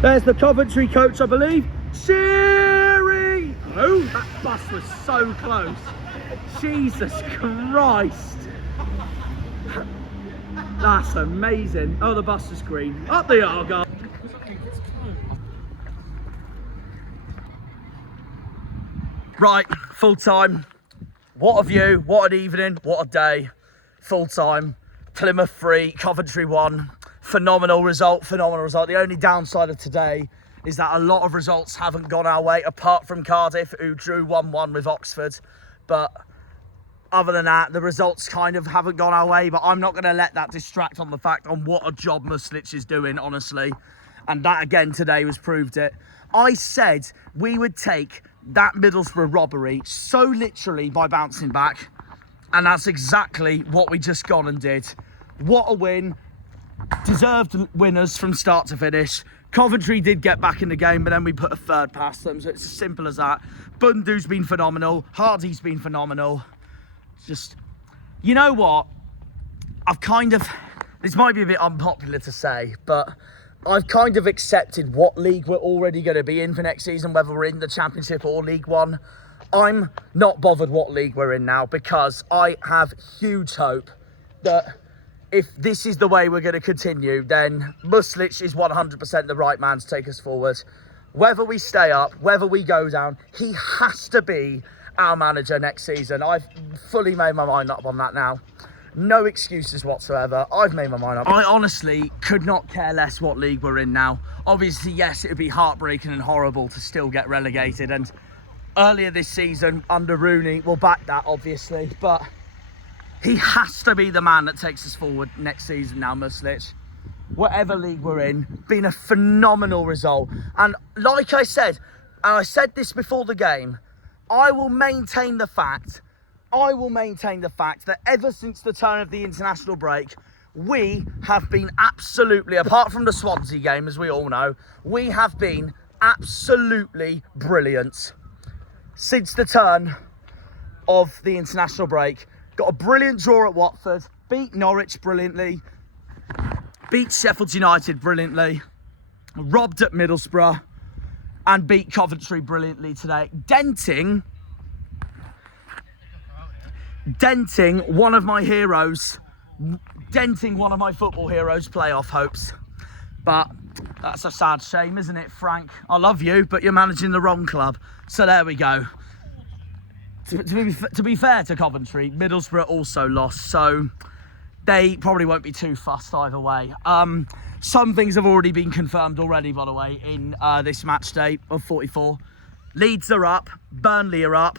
There's the Coventry coach, I believe. Siri! Oh, that bus was so close. Jesus Christ. That's amazing. Oh, the bus is green. Up the Argyle. Right, full time. What a view, what an evening, what a day. Full time, Plymouth 3, Coventry 1. Phenomenal result, phenomenal result. The only downside of today is that a lot of results haven't gone our way, apart from Cardiff, who drew 1-1 with Oxford. But other than that, the results kind of haven't gone our way, but I'm not going to let that distract on the fact on what a job Muslic is doing, honestly. And that again today was proved it. I said we would take that Middlesbrough robbery so literally by bouncing back, and that's exactly what we just gone and did. What a win. Deserved winners from start to finish. Coventry did get back in the game, but then we put a third past them, so it's as simple as that. Bundu's been phenomenal. Hardy's been phenomenal. Just, you know what? This might be a bit unpopular to say, but I've kind of accepted what league we're already going to be in for next season, whether we're in the Championship or League One. I'm not bothered what league we're in now, because I have huge hope that if this is the way we're going to continue, then Muslic is 100% the right man to take us forward. Whether we stay up, whether we go down, he has to be our manager next season. I've fully made my mind up on that now. No excuses whatsoever. I've made my mind up. I honestly could not care less what league we're in now. Obviously, yes, it would be heartbreaking and horrible to still get relegated. And earlier this season, under Rooney, we'll back that, obviously. But he has to be the man that takes us forward next season now, Muslic. Whatever league we're in, been a phenomenal result. And like I said, and I said this before the game, I will maintain the fact I will maintain the fact that ever since the turn of the international break, we have been absolutely, apart from the Swansea game, as we all know, we have been absolutely brilliant since the turn of the international break. Got a brilliant draw at Watford, beat Norwich brilliantly, beat Sheffield United brilliantly, robbed at Middlesbrough, and beat Coventry brilliantly today, denting one of my heroes, denting one of my football heroes' playoff hopes. But that's a sad shame, isn't it, Frank? I love you, but you're managing the wrong club. So there we go. To be fair to Coventry, Middlesbrough also lost, so they probably won't be too fussed either way. Some things have already been confirmed already, by the way, in this match day of 44. Leeds are up, Burnley are up,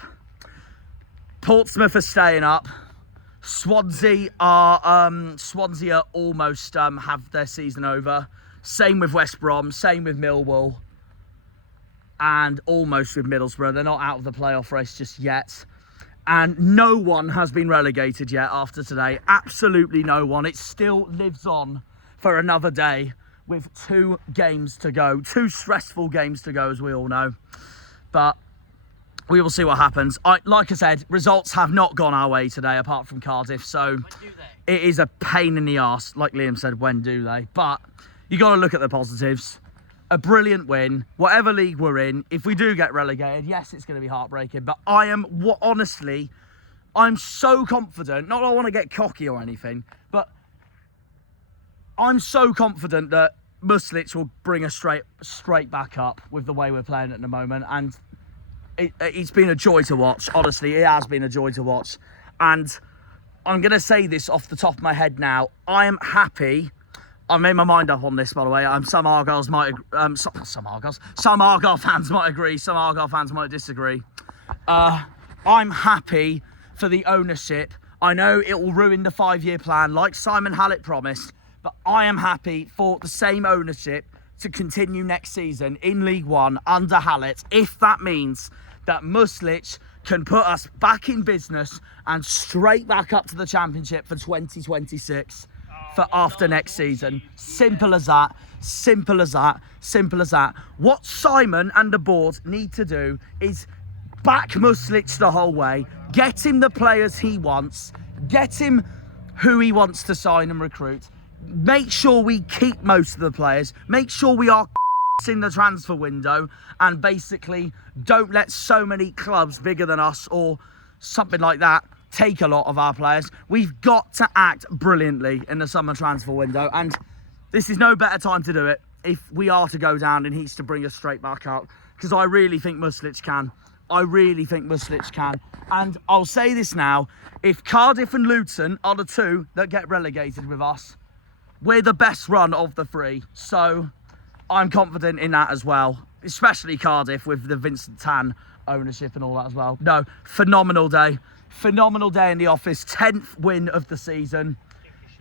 Portsmouth are staying up. Swansea are almost have their season over. Same with West Brom, same with Millwall, and almost with Middlesbrough. They're not out of the playoff race just yet. And no one has been relegated yet after today. Absolutely no one. It still lives on for another day with 2 games to go. 2 stressful games to go, as we all know. But we will see what happens. Like I said, results have not gone our way today, apart from Cardiff. So it is a pain in the arse. Like Liam said, when do they? But you got to look at the positives. A brilliant win, whatever league we're in. If we do get relegated, yes, it's going to be heartbreaking. But honestly, I'm so confident. Not that I want to get cocky or anything, but I'm so confident that Muslic will bring us straight back up with the way we're playing at the moment. And it's been a joy to watch. Honestly, it has been a joy to watch. And I'm going to say this off the top of my head now. I am happy. I made my mind up on this, by the way. Some Argyle fans might agree. Some Argyle fans might disagree. I'm happy for the ownership. I know it will ruin the 5-year plan, like Simon Hallett promised, but I am happy for the same ownership to continue next season in League One under Hallett, if that means that Muslic can put us back in business and straight back up to the Championship for 2026 for after next season. Simple as that. Simple as that. Simple as that. What Simon and the board need to do is back Muslic the whole way, get him the players he wants, get him who he wants to sign and recruit, make sure we keep most of the players, make sure we are in the transfer window, and basically don't let so many clubs bigger than us or something like that take a lot of our players. We've got to act brilliantly in the summer transfer window, and this is no better time to do it if we are to go down and he's to bring us straight back up, because I really think Muslic can. I really think Muslic can. And I'll say this now, if Cardiff and Luton are the 2 that get relegated with us, we're the best run of the 3. So I'm confident in that as well, especially Cardiff with the Vincent Tan ownership and all that as well. No, phenomenal day. Phenomenal day in the office. 10th win of the season.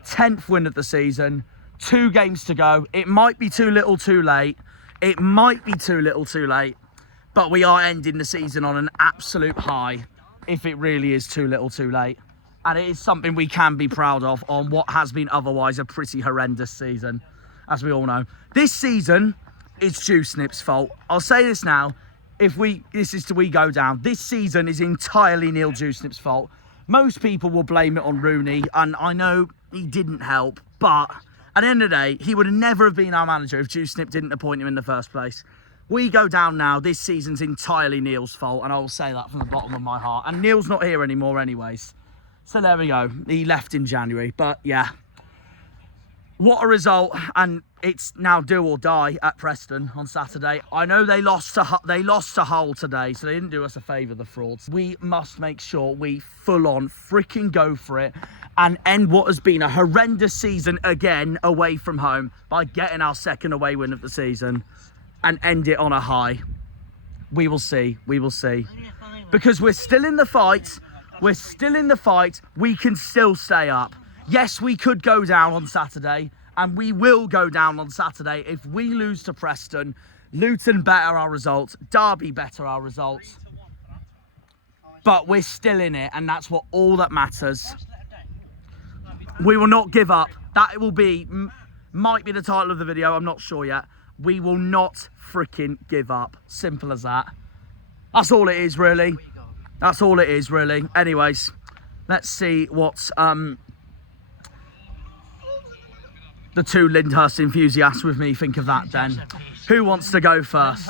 10th win of the season. 2 games to go. It might be too little too late. It might be too little too late. But we are ending the season on an absolute high, if it really is too little too late. And it is something we can be proud of on what has been otherwise a pretty horrendous season, as we all know. This season is Juicenip's fault. I'll say this now. If we go down, this season is entirely Neil Juicenip's fault. Most people will blame it on Rooney, and I know he didn't help, but at the end of the day, he would never have been our manager if Juicenip didn't appoint him in the first place. We go down now, this season's entirely Neil's fault, and I will say that from the bottom of my heart. And Neil's not here anymore anyways. So there we go. He left in January, but yeah. What a result, and it's now do or die at Preston on Saturday. I know they lost to Hull today, so they didn't do us a favour, the frauds. We must make sure we full-on freaking go for it and end what has been a horrendous season again away from home by getting our 2nd away win of the season and end it on a high. We will see. We will see. Because we're still in the fight. We're still in the fight. We can still stay up. Yes, we could go down on Saturday, and we will go down on Saturday if we lose to Preston. Luton better our results. Derby better our results. but we're still in it, and that's all that matters. We will not give up. That will be, might be the title of the video, I'm not sure yet. We will not freaking give up. Simple as that. That's all it is, really. That's all it is, really. Anyways, let's see what the two Lyndhurst enthusiasts with me think of that then. Who wants to go first?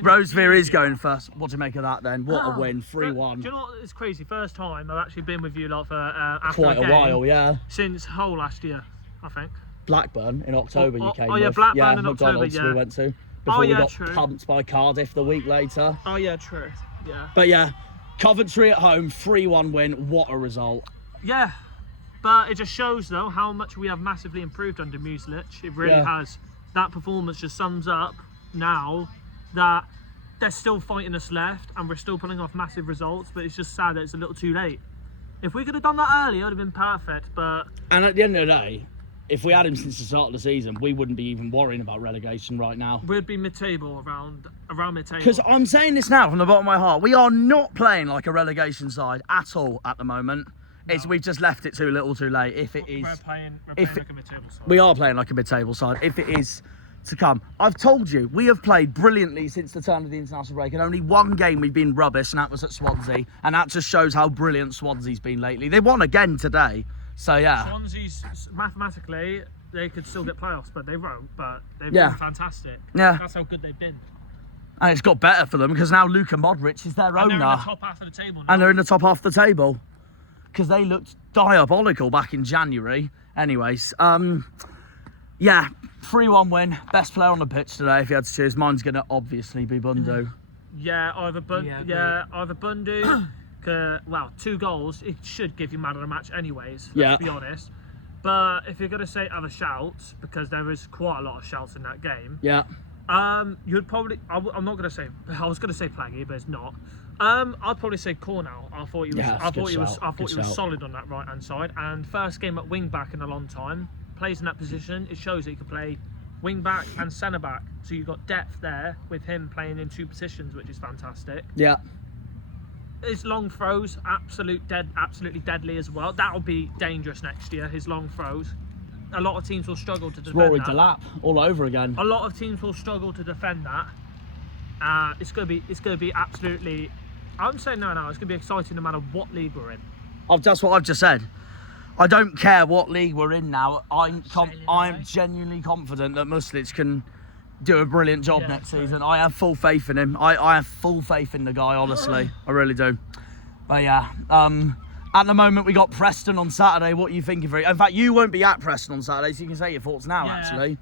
Rosevere is going first. What do you make of that then? What a win, 3-1. Do you know what? It's crazy. First time I've actually been with you lot for after Quite a while, yeah. Since Hull last year, I think. Blackburn in October you came with. Yeah, Blackburn in McDonald's October, yeah. we went to. Before we got pumped by Cardiff the week later. Oh yeah, true. Yeah. But yeah, Coventry at home, 3-1 win. What a result. Yeah. But it just shows, though, how much we have massively improved under Muslich. It really has. That performance just sums up now that they're still fighting us left and we're still pulling off massive results, but it's just sad that it's a little too late. If we could have done that earlier, it would have been perfect, but... And at the end of the day, if we had him since the start of the season, we wouldn't be even worrying about relegation right now. We'd be mid-table, around mid-table. Because I'm saying this now from the bottom of my heart, we are not playing like a relegation side at all at the moment. No. We've just left it too little too late. If it is... We're playing like a mid-table side. We are playing like a mid-table side. If it is to come. I've told you, we have played brilliantly since the turn of the international break, and only one game we've been rubbish, and that was at Swansea, and that just shows how brilliant Swansea's been lately. They won again today, so yeah. Swansea's, mathematically, they could still get playoffs, but they won't, but they've been fantastic. Yeah. That's how good they've been. And it's got better for them, because now Luka Modric is their owner. They're in the top half of the table now. And they're in the top half of the table, because they looked diabolical back in January. Anyways, yeah, 3-1 win. Best player on the pitch today, if you had to choose. Mine's going to obviously be Bundu. Yeah, either Bundu. Well, 2 goals. It should give you man of the match anyways, let's be honest. But if you're going to say other shouts, because there was quite a lot of shouts in that game. Yeah. You'd probably... I'm not going to say... I was going to say Plaggy, but it's not. I'd probably say Cornwall. I thought he was solid on that right-hand side. And first game at wing-back in a long time. Plays in that position. It shows that he can play wing-back and centre-back. So you've got depth there with him playing in 2 positions, which is fantastic. Yeah. His long throws, absolutely deadly as well. That'll be dangerous next year, his long throws. A lot of teams will struggle to defend Rory that. Delap all over again. A lot of teams will struggle to defend that. It's gonna be absolutely... I'm saying no, it's gonna be exciting no matter what league we're in. That's what I've just said. I don't care what league we're in now. I'm genuinely confident that Muslich can do a brilliant job next season. I have full faith in him. I have full faith in the guy, honestly. I really do. But yeah, at the moment we got Preston on Saturday. What are you thinking for it? In fact, you won't be at Preston on Saturday, so you can say your thoughts now, actually.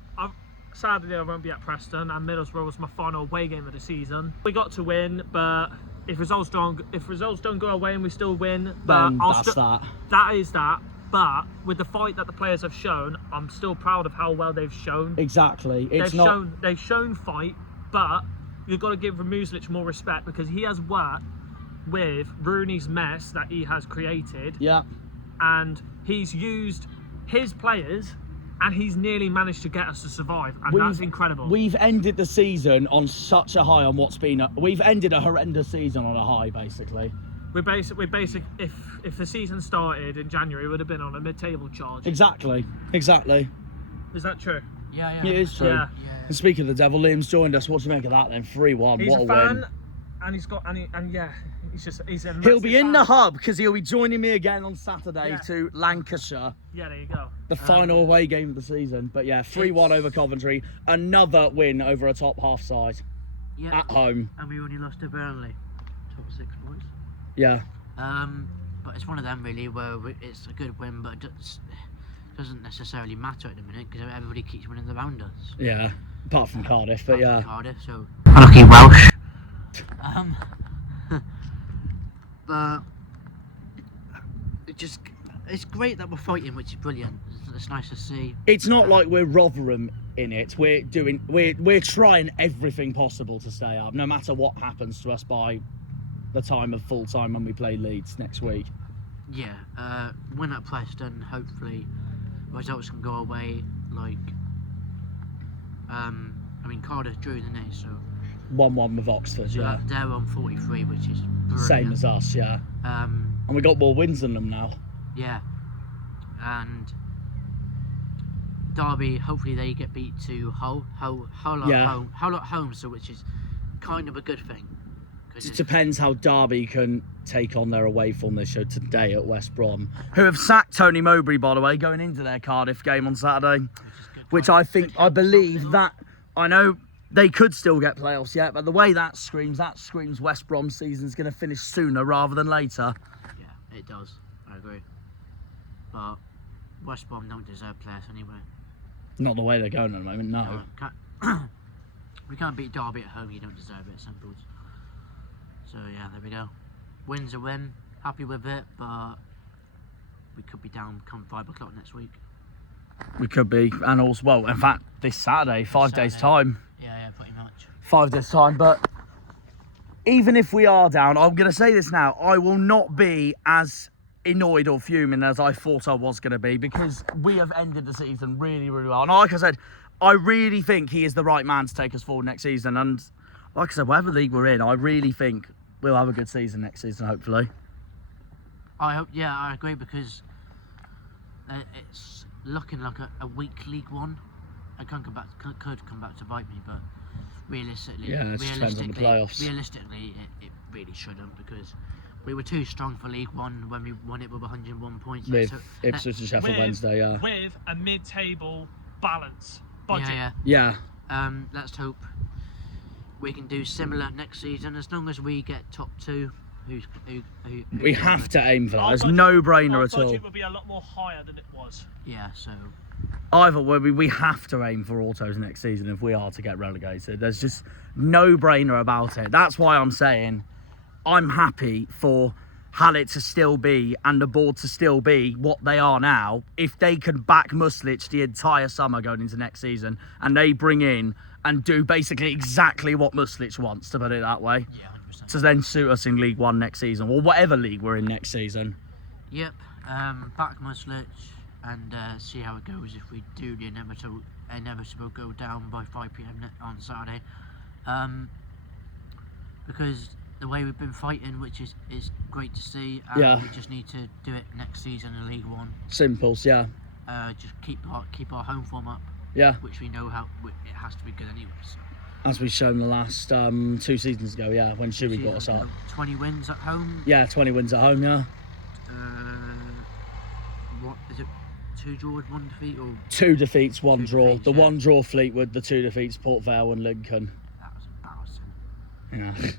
Sadly, I won't be at Preston, and Middlesbrough was my final away game of the season. We got to win, but if results don't go away and we still win, then that's that. That is that. But with the fight that the players have shown, I'm still proud of how well they've shown. Exactly. They've shown fight, but you've got to give Muslich more respect, because he has worked with Rooney's mess that he has created. Yeah. And he's used his players, and he's nearly managed to get us to survive, and that's incredible. We've ended the season on such a high on what's been... We've ended a horrendous season on a high, basically. We're basic. If the season started in January, it would have been on a mid-table charge. Exactly. Is that true? Yeah. It is true. Yeah. And speaking of the devil, Liam's joined us. What do you make of that then? 3-1. He's what a a fan, win. and he's a He'll be in the fan. hub, because he'll be joining me again on Saturday to Lancashire. Yeah, there you go. The final away game of the season. But yeah, 3-1 over Coventry. Another win over a top half side at home. And we only lost to Burnley. Top 6 points. Yeah. But it's one of them really where it's a good win, but it doesn't necessarily matter at the minute because everybody keeps winning around us. Yeah. Apart from Cardiff, but yeah. Cardiff, so unlucky Welsh. But it's great that we're fighting, which is brilliant. It's nice to see. It's not like we're Rotherham in it. We're trying everything possible to stay up, no matter what happens to us by the time of full time when we play Leeds next week. Yeah, win at Preston. Hopefully, results can go away. Like, Cardiff drew the net, so 1-1 with Oxford. so Yeah. they're on 43, which is brilliant. Same as us, yeah. And we got more wins than them now. Yeah. And Derby, hopefully they get beat to Hull at home, so which is kind of a good thing. It depends how Derby can take on their away form they showed today at West Brom, who have sacked Tony Mowbray, by the way, going into their Cardiff game on Saturday, which I believe that, I know they could still get playoffs yet, but the way that screams West Brom season's going to finish sooner rather than later. Yeah, it does. I agree. But West Brom don't deserve players anyway. Not the way they're going at the moment, no. We can't beat Derby at home, you don't deserve it, simple. So yeah, there we go. Win's a win, happy with it, but we could be down come 5 o'clock next week. We could be, and also, well, in fact, this Saturday, 5 days' time. Yeah, pretty much. 5 days' time, but even if we are down, I'm going to say this now, I will not be as annoyed or fuming as I thought I was going to be, because we have ended the season really, really well. And like I said, I really think he is the right man to take us forward next season. And like I said, whatever league we're in, I really think we'll have a good season next season, hopefully. I hope, yeah, I agree, because it's looking like a weak League One. It could come back to bite me, but realistically, yeah, it depends on the playoffs. Realistically, it really shouldn't, because we were too strong for League One when we won it with 101 points. With Ipswich and Sheffield Wednesday, yeah. With a mid-table balance budget. Yeah. Let's hope we can do similar next season, as long as we get top 2. We have to aim for that. There's no brainer at all. Our budget would be a lot more higher than it was. Yeah, so either way, we have to aim for autos next season if we are to get relegated. There's just no brainer about it. That's why I'm saying I'm happy for Hallett to still be and the board to still be what they are now. If they can back Muslich the entire summer going into next season, and they bring in and do basically exactly what Muslich wants, to put it that way. yeah, 100%. To then suit us in League One next season, or whatever league we're in next season. Yep. Back Muslich and see how it goes if we do the inevitable go down by 5 PM on Saturday. Because the way we've been fighting, which is great to see, Yeah. we just need to do it next season in League One. Simples, yeah. Just keep our home form up, Yeah. which we know it has to be good anyway. So. As we've shown the last 2 seasons ago, yeah, when Shuey got us up. 20 wins at home. Yeah, 20 wins at home, yeah. What is it? 2 draws, 1 defeat, or 2 defeats, 1 draw. defeats, The yeah. 1 draw Fleetwood, the 2 defeats Port Vale and Lincoln. that was Yeah. embarrassing.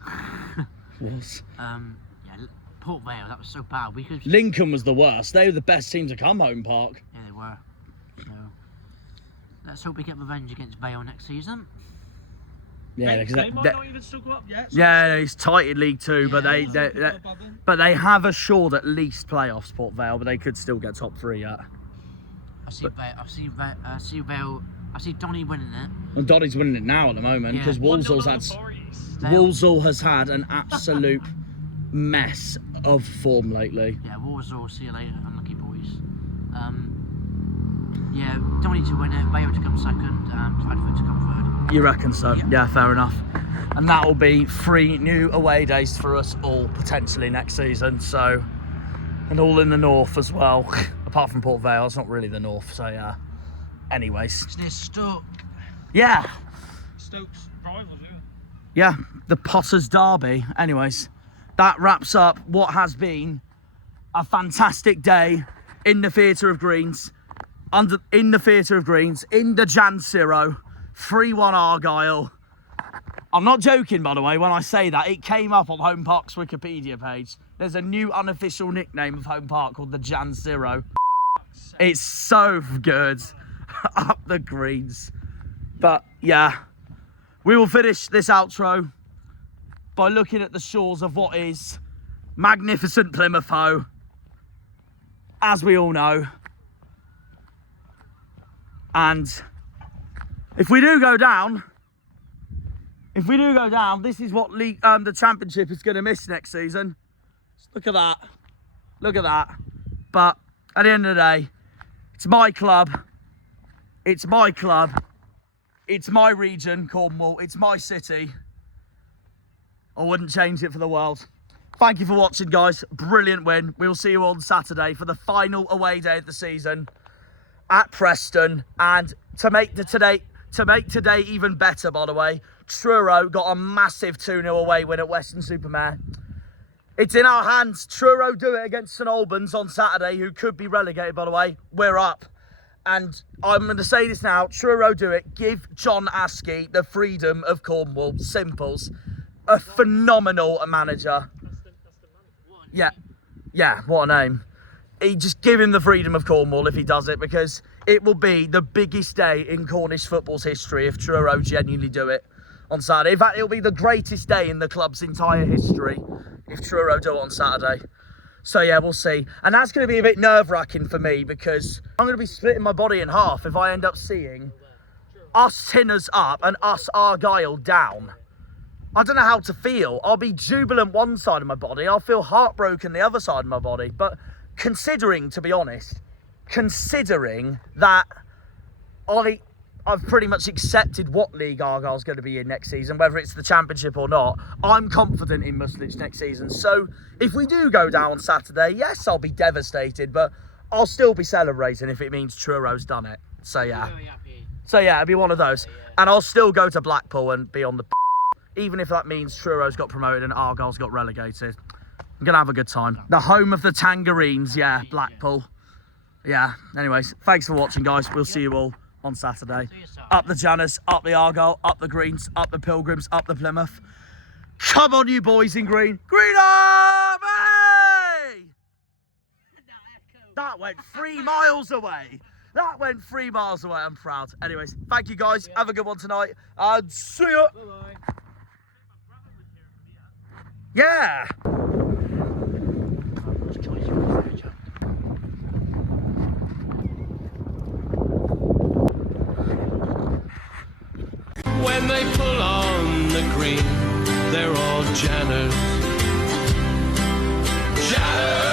Was. Yeah, Port Vale, that was so bad. We could. Lincoln was the worst. They were the best team to come home park. Yeah, they were. So let's hope we get revenge against Vale next season. Yeah, They because might not even still go up yet. yeah, it's tight in League Two, but they have assured at least playoffs Port Vale, but they could still get top 3 yet. I see Donny winning it. And Donny's winning it now at the moment, Yeah. because 1-0 Walsall has had an absolute mess of form lately. Yeah, Walsall, see you later, unlucky boys. Yeah, Donny to win it, Vale to come second, and Bradford to come third. You reckon so? Yeah. Yeah, fair enough. And that will be 3 new away days for us all potentially next season. So, and all in the north as well. Apart from Port Vale, it's not really the north. So yeah. Anyways, It's this Stoke. yeah, Stokes rivals, yeah. yeah, the Potters Derby. Anyways, that wraps up what has been a fantastic day in the Theatre of Greens. In the Jan Siro, 3-1 Argyle. I'm not joking, by the way, when I say that. It came up on Home Park's Wikipedia page. There's a new unofficial nickname of Home Park called the Jan Siro. It's so good. Up the greens. But yeah, we will finish this outro by looking at the shores of what is magnificent Plymouth Hoe, as we all know. And if we do go down, this is what the Championship is going to miss next season. Look at that. Look at that. But at the end of the day, it's my club. It's my club. It's my region, Cornwall. It's my city. I wouldn't change it for the world. thank you for watching, guys. Brilliant win. We'll see you on Saturday for the final away day of the season at Preston. And to make today even better, by the way, Truro got a massive 2-0 away win at Weston-super-Mare. It's in our hands. Truro do it against St Albans on Saturday, who could be relegated, by the way. We're up. And I'm going to say this now. Truro do it. Give John Askey the freedom of Cornwall. Simples. A phenomenal manager. Yeah, what a name. Just give him the freedom of Cornwall if he does it, because it will be the biggest day in Cornish football's history if Truro genuinely do it on Saturday. In fact, it'll be the greatest day in the club's entire history if Truro do it on Saturday. So yeah, we'll see. And that's going to be a bit nerve-wracking for me, because I'm going to be splitting my body in half if I end up seeing us Tinners up and us Argyle down. I don't know how to feel. I'll be jubilant one side of my body. I'll feel heartbroken the other side of my body. But considering, to be honest, considering that I've pretty much accepted what league Argyle's going to be in next season, whether it's the Championship or not, I'm confident in Muslich next season. So if we do go down on Saturday, yes, I'll be devastated, but I'll still be celebrating if it means Truro's done it. So yeah. So yeah, it'll be one of those. And I'll still go to Blackpool and be on the even if that means Truro's got promoted and Argyle's got relegated. I'm going to have a good time. The home of the Tangerines, yeah, Blackpool. Yeah, anyways, thanks for watching, guys. We'll see you all on Saturday. Up the Janners, up the Argyle, up the Greens, up the Pilgrims, up the Plymouth. Come on, you boys in green. Green Army! That went 3 miles away. That went 3 miles away. I'm proud. Anyways, thank you, guys. Have a good one tonight. And see ya. Bye-bye. Yeah. When they pull on the green, they're all Janners. Janners!